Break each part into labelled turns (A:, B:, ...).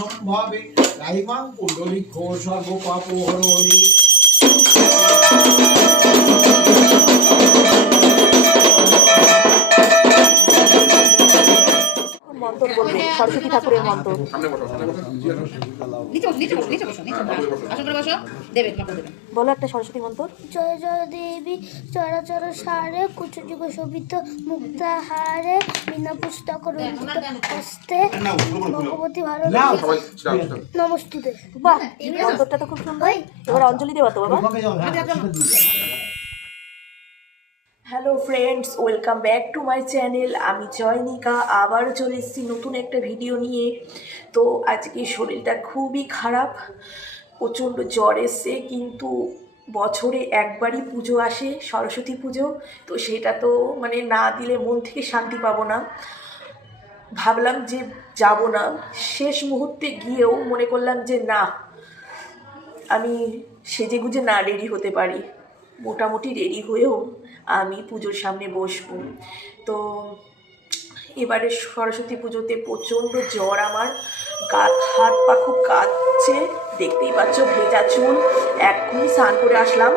A: সম্ভাবে রাইমাং পুণ্ডলিক সর্বপাপ হরি
B: মন্ত্র বলবে সরস্বতী ঠাকুরের মন্ত্র। বলো একটা সরস্বতী মন্ত্র।
C: জয় জয় দেবী চরাচর সারে কুচযুগ শোভিত মুক্তাহারে বিনা পুস্তক রঞ্জিত হস্তে ভগবতী ভারত নমস্তুতে।
B: বাহ এই মন্ত্রটা তো খুব সুন্দর। এবার অঞ্জলি দেওয়া তো বাবা। Hello friends welcome back to my channel আমি জয়নিকা। আবার চলে এসেছি নতুন একটা ভিডিও নিয়ে। তো আজকে শরীরটা খুবই খারাপ। প্রচণ্ড জ্বর এসছে, কিন্তু বছরে একবারই পুজো আসে, সরস্বতী পুজো। তো সেটা তো মানে না দিলে মন থেকে শান্তি পাবো না। ভাবলাম যে যাব না। শেষ মুহূর্তে গিয়েও মনে করলাম যে না, আমি সেজে গুজে না রেডি হতে পারি। মোটামুটি রেডি হয়েও আমি পুজোর সামনে বসবো। তো এবারে সরস্বতী পুজোতে প্রচণ্ড জ্বর আমার। গা হাত পা খুব কাঁদছে দেখতেই পাচ্ছ ভেজা চুল। এক্ষুনি স্নান করে আসলাম।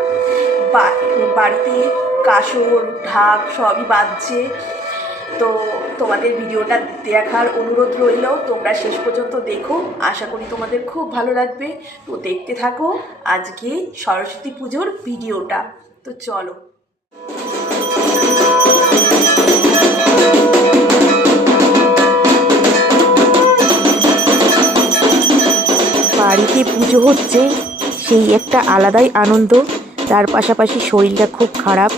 B: বাড়িতে কাসর ঢাক সবই বাজছে। তো তোমাদের ভিডিওটা দেখার অনুরোধ রইল। তোমরা শেষ পর্যন্ত দেখো। আশা করি তোমাদের খুব ভালো লাগবে। তো দেখতে থাকো আজকে সরস্বতী পুজোর ভিডিওটা। তো চলো। বাড়িতে পুজো হচ্ছে, সেই একটা আলাদাই আনন্দ। তার পাশাপাশি শরীরটা খুব খারাপ।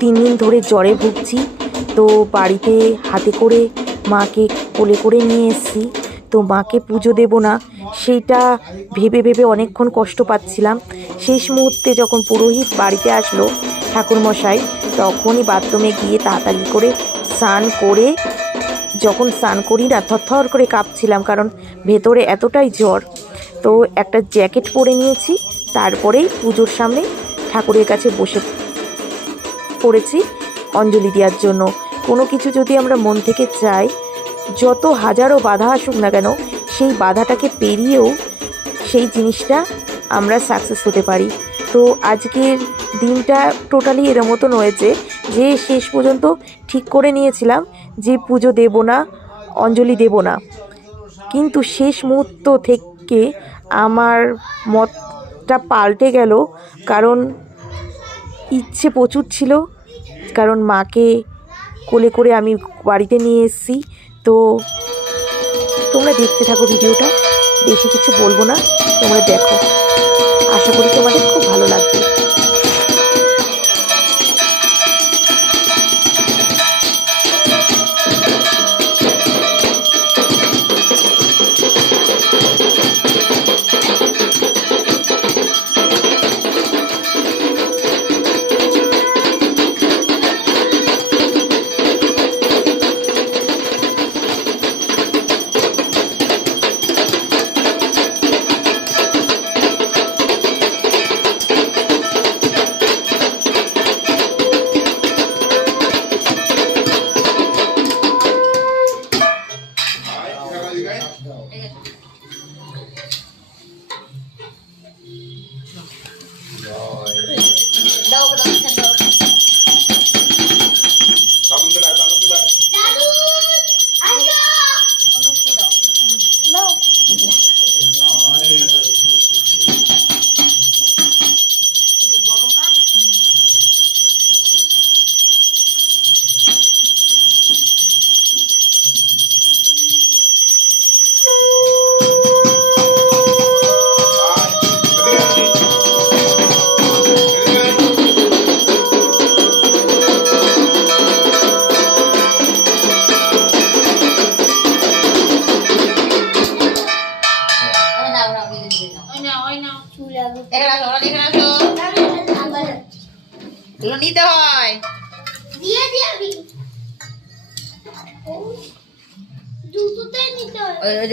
B: তিন দিন ধরে জ্বরে ভুগছি। তো বাড়িতে হাতে করে মাকে কোলে করে নিয়ে এসেছি। তো মাকে পুজো দেব না, সেইটা ভেবে ভেবে অনেকক্ষণ কষ্ট পাচ্ছিলাম। শেষ মুহূর্তে যখন পুরোহিত বাড়িতে আসলো, ঠাকুরমশাই তখনই বাথরুমে গিয়ে তাড়াতাড়ি করে স্নান করে, যখন স্নান করি না, থরথর করে কাঁপছিলাম, কারণ ভেতরে এতটাই জ্বর। তো একটা জ্যাকেট পরে নিয়েছি, তারপরেই পুজোর সামনে ঠাকুরের কাছে বসে পড়েছি অঞ্জলি দেওয়ার জন্য। কোনো কিছু যদি আমরা মন থেকে চাই, যত হাজারো বাধা আসুক না কেন, সেই বাধাটাকে পেরিয়েও সেই জিনিসটা আমরা সাকসেস হতে পারি। তো আজকের দিনটা টোটালি এর মতন হয়েছে যে শেষ পর্যন্ত ঠিক করে নিয়েছিলাম যে পুজো দেব না, অঞ্জলি দেব না। কিন্তু শেষ মুহূর্ত থেকে আমার মতটা পাল্টে গেল কারণ ইচ্ছে প্রচুর ছিল, কারণ মাকে কোলে করে আমি বাড়িতে নিয়ে এসেছি। তো তোমরা দেখতে থাকো ভিডিওটা, বেশি কিছু বলব না, তোমরা দেখো। আশা করি তোমাদের খুব ভালো লাগবে।
D: এখানে আসো এখানে আসো। এগুলো নিতে হয়।
C: দিয়ে দিবি জুতোতে নিতে হয়।
D: ওই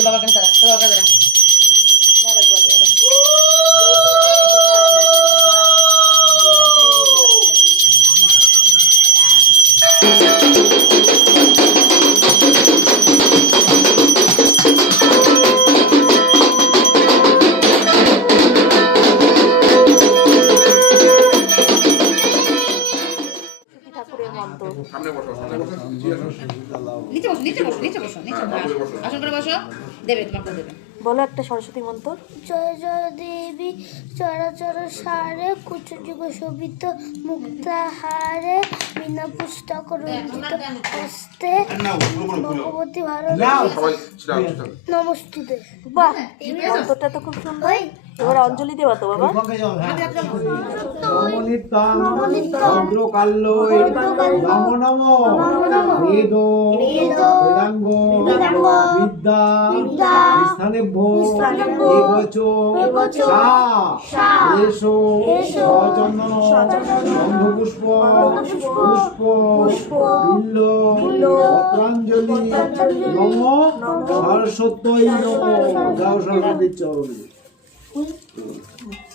B: বলো একটা সরস্বতী মন্ত্র।
C: জয় জয় দেবী চরাচর সারে কুচুযুগ শোভিত মুক্তাহারে বিনা পুস্তক রঞ্জিত হস্তে ভগবতী ভারত নমস্তুতে।
B: বাহ হ্যাঁ, মন্ত্রটা তো খুব সুন্দর। এবার অঞ্জলি দেওয়া তো বাবা।
A: হ্যাঁ। নমনিত্যং চন্দ্রকাল্যই নমো নমো। বেদ বেদাঙ্গ বিদ্যা স্থানেভ্য এবচ সা এসো সচন্দন গন্ধপুষ্প পুষ্প বিল্ল পত্রাঞ্জলি নম সরস্বত্যই নম। যাও সরস্বতীর চরণে।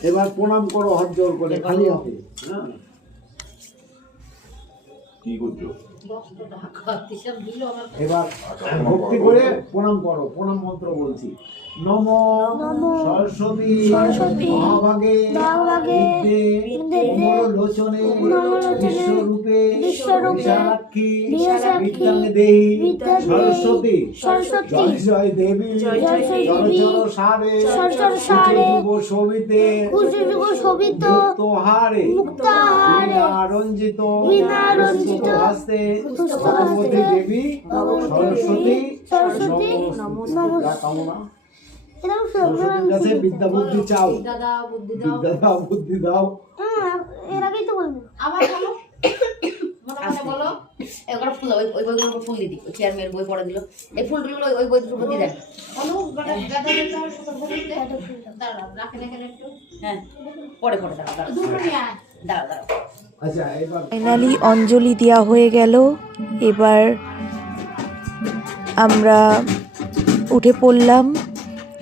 A: এবার প্রণাম করো হাত জোর করে খালি হাতে। হ্যাঁ।
E: কি করছ?
A: এবার ভক্তি করে প্রণাম করো প্রণাম মন্ত্র বলছি। নম সরস্বতী
C: সরস্বতী,
A: মহাভাগে লোচনে বিশ্বরূপে দেহি জয় জয় দেবী চরচর সারে মুক্তহারে রঞ্জিত হস্তে ভগবতী সরস্বতী কামনা সরস্বতীর কাছে বিদ্যা বুদ্ধি চাও। বিদ্যা দাও বুদ্ধি দাও।
C: হ্যাঁ, এর আগেই তো বলব।
D: আবার বলো। বলো। এবার ফুল ওই ওই বইগুলো ফুল দিদি ওই চেয়ারম্যান বই পড়ে দিল এই ফুলগুলো ওই ওই বই দুটো দিয়ে দেন অনু গাদা গাদা দিতে হবে সুন্দর ফুল দিতে দাঁড়াও রাখেন এখানে একটু। হ্যাঁ। পরে পরে দাঁড়াও দাঁড়াও দাঁড়াও দাঁড়াও
A: আচ্ছা
B: ফাইনালি অঞ্জলি দেওয়া হয়ে গেল। এবার আমরা উঠে পড়লাম।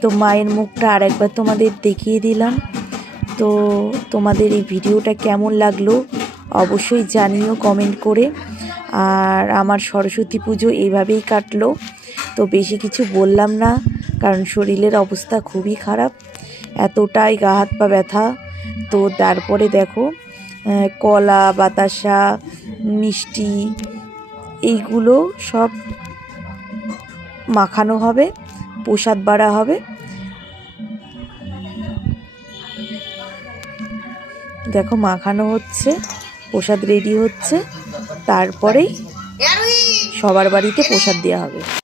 B: তো মায়ের মুখটা আর একবার তোমাদের দেখিয়ে দিলাম। তো তোমাদের এই ভিডিওটা কেমন লাগল অবশ্যই জানিও কমেন্ট করে। আর আমার সরস্বতী পুজো এইভাবেই কাটলো। তো বেশি কিছু বললাম না, কারণ শরীরের অবস্থা খুবই খারাপ। এতটাই গা হাত পা ব্যথা। তো তারপরে দেখো কলা, বাতাসা, মিষ্টি, এইগুলো সব মাখানো হবে, প্রসাদ বাড়া হবে। দেখো মাখানো হচ্ছে প্রসাদ রেডি হচ্ছে তারপরেই সবার বাড়িতে প্রসাদ দেওয়া হবে।